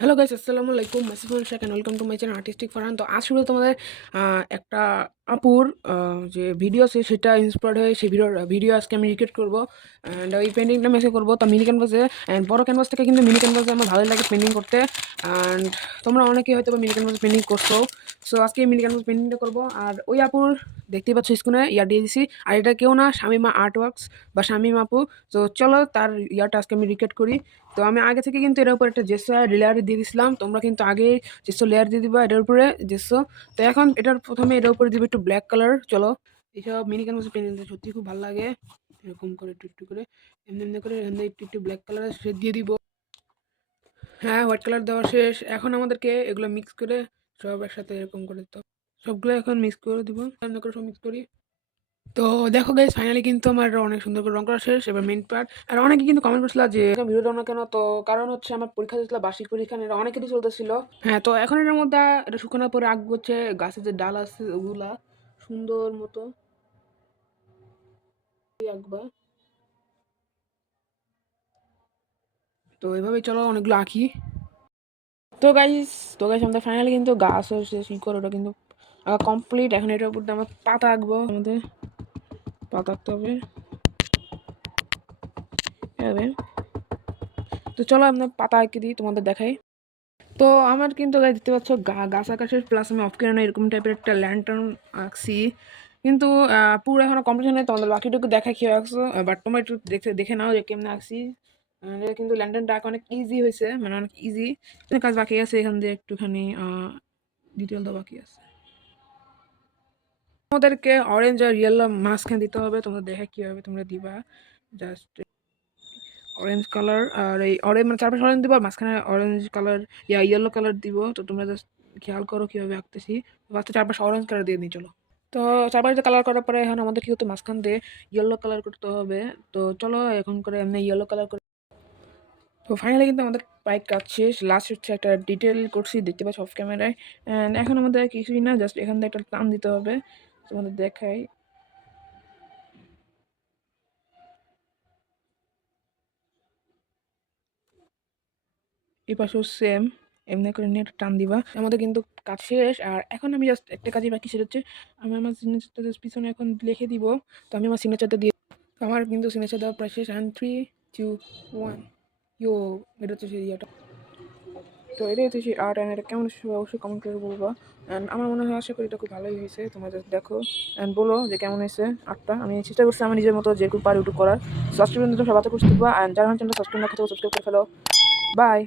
Hello guys, আসসালামু আলাইকুম। Masiful Sheikh and welcome to my channel artistic Farhan. তো আজ শুরু তোমাদের একটা আপুর যে ভিডিও আছে সেটা ইন্সপায়ার্ড হয়ে সেই ভিডিও আজকে আমি রিক্রিয়েট করবো। অ্যান্ড ওই পেন্টিংটা মেসে করবো তো মিনি ক্যানভাসে। অ্যান্ড বড় ক্যানভাস থেকে কিন্তু মিনি ক্যানভাসে আমার ভালোই লাগে পেন্টিং করতে। অ্যান্ড তোমরা অনেকেই হয়তো মিনি ক্যানভাসে পেন্টিং করছো। সো আজকে মিনি ক্যানভাস পেন্টিংটা করবো। আর ওই আপুর দেখতেই পাচ্ছ স্ক্রিনে ইয়ার দিয়ে দিছি। আর এটা কেউ না, শামিমা আর্ট ওয়ার্কস বা শামিম আপু। তো চলো তার ইয়ারটা আজকে আমি রিক্রিয়েট করি। তো আমি আগে থেকে কিন্তু এটার উপর একটা জেসো লেয়ার দিয়ে দিয়েছিলাম। তোমরা কিন্তু আগে জেসো লেয়ার দিয়ে দিবা এটার উপরে জেসো। তো এখন এটার প্রথমে এটার উপরে দিবে একটু ব্ল্যাক কালার। চলো, এইসব মিনি ক্যানভাসে পেন্টিং সত্যি খুব ভালো লাগে। এরকম করে একটু একটু করে এমনি এমনি করে এখান একটু একটু ব্ল্যাক কালার শেড দিয়ে দিব। হ্যাঁ, হোয়াইট কালার দেওয়া শেষ। এখন আমাদেরকে এগুলো মিক্স করে সব একসাথে এরকম করে দিতে হবে। সবগুলো এখন মিক্স করে দিব, এমনি করে সব মিক্স করি। তো দেখো গাইস, ফাইনালি কিন্তু আমার অনেক সুন্দর করে রং করা শেষ। এবার মেইন পার্ট। আর অনেকে কিন্তু কমেন্ট করছিল যে ভিডিও দাও না কেন। তো কারণ হচ্ছে আমার পরীক্ষা ছিল, বার্ষিক পরীক্ষা, এটা অনেকেরই চলতেছিল। হ্যাঁ, তো এখন এটার মধ্যে এটা শুকানোর পরে আঁকবো হচ্ছে গাছের যে ডাল আছে ওগুলা সুন্দর মতো আঁকবা। তো এভাবে চলো অনেকগুলো আঁকি। তো গাইস আমাদের ফাইনালি কিন্তু গাছ হচ্ছে শিকড়, ওটা কিন্তু কমপ্লিট। এখন এটার উপর দিয়ে আমরা পাতা আঁকবো। আমাদের পাতা আঁকতে হবে এভাবে। তো চলো আমরা পাতা এঁকে দিই, তোমাদের দেখাই। তো আমার কিন্তু গাছ দেখতে পাচ্ছ গাছ আকাশের প্লাস আমি অফ ক্যামেরা এরকম টাইপের একটা ল্যান্টার্ন আঁকছি। কিন্তু পুরো এখনো কমপ্লিট নেই, তোমাদের বাকিটুকু দেখা কি আঁকছো। বাট তোমরা একটু দেখে দেখে নাও যে কেমনে আঁকছি। এটা কিন্তু ল্যান্টার্নটা আঁকা অনেক ইজি হয়েছে, মানে অনেক ইজি। কাজ বাকি আছে, এখান দিয়ে একটুখানি ডিটেল দেওয়া বাকি আছে। তোমাদেরকে অরেঞ্জ আর ইয়েলো মাঝখানে দিতে হবে। তোমরা দেখে কীভাবে তোমরা দিবা। জাস্ট অরেঞ্জ কালার, আর এই অরেঞ্জ মানে চারপাশে অরেঞ্জ দিব, আর মাঝখানে অরেঞ্জ কালার ইয়েলো কালার দিব। তো তোমরা জাস্ট খেয়াল করো কীভাবে আঁকতেছি। ফার্স্টে চারপাশে অরেঞ্জ কালার দিয়ে দিই। চলো, তো চারপাশে কালার করার পরে এখন আমাদের কি হতো, মাঝখান দিয়ে ইয়েলো কালার করতে হবে। তো চলো এখন করে এমনি ইয়েলো কালার করে। তো ফাইনালি কিন্তু আমাদের বাইক কাজ শেষ। লাস্ট হচ্ছে একটা ডিটেল করছি, দেখতে পাচ্ছি অফ ক্যামেরায়। অ্যান্ড এখন আমাদের কিছুই না, জাস্ট এখান থেকে একটা টান দিতে হবে। তোমাদের দেখাই, এই পাশেও সেম এমনি করে নিয়ে একটা টান দিবা। আমাদের কিন্তু কাজ শেষ। আর এখন আমি জাস্ট একটা কাজই বাকি, সেটা হচ্ছে আমি আমার সিগনেচারটা জাস্ট পিছনে এখন লিখে দিব। তো আমি আমার সিগনেচারটা দিয়ে, আমার কিন্তু সিগনেচার দেওয়া প্রায় শেষ। অ্যান্ড 3, 2, 1 ইয়ো, এটা হচ্ছে সেই ইয়েটা। তো এটাই হচ্ছে সেই আর্ট। অ্যান্ড এটা কেমন হচ্ছে অবশ্যই কমেন্ট করে বলবা। অ্যান্ড আমার মনে হয়, আশা করি এটা খুব ভালোই হয়েছে। তোমরা জাস্ট দেখো অ্যান্ড বলো যে কেমন হয়েছে আর্টটা। আমি চেষ্টা করছি আমার নিজের মতো যেটুকু পারি ওটুকু করার। সাবস্ক্রাইব কিন্তু সবাই করতে থাকবা। অ্যান্ড যারা চ্যানেলটা সাবস্ক্রাইব না করতে সাবস্ক্রাইব করে ফেলো। বাই।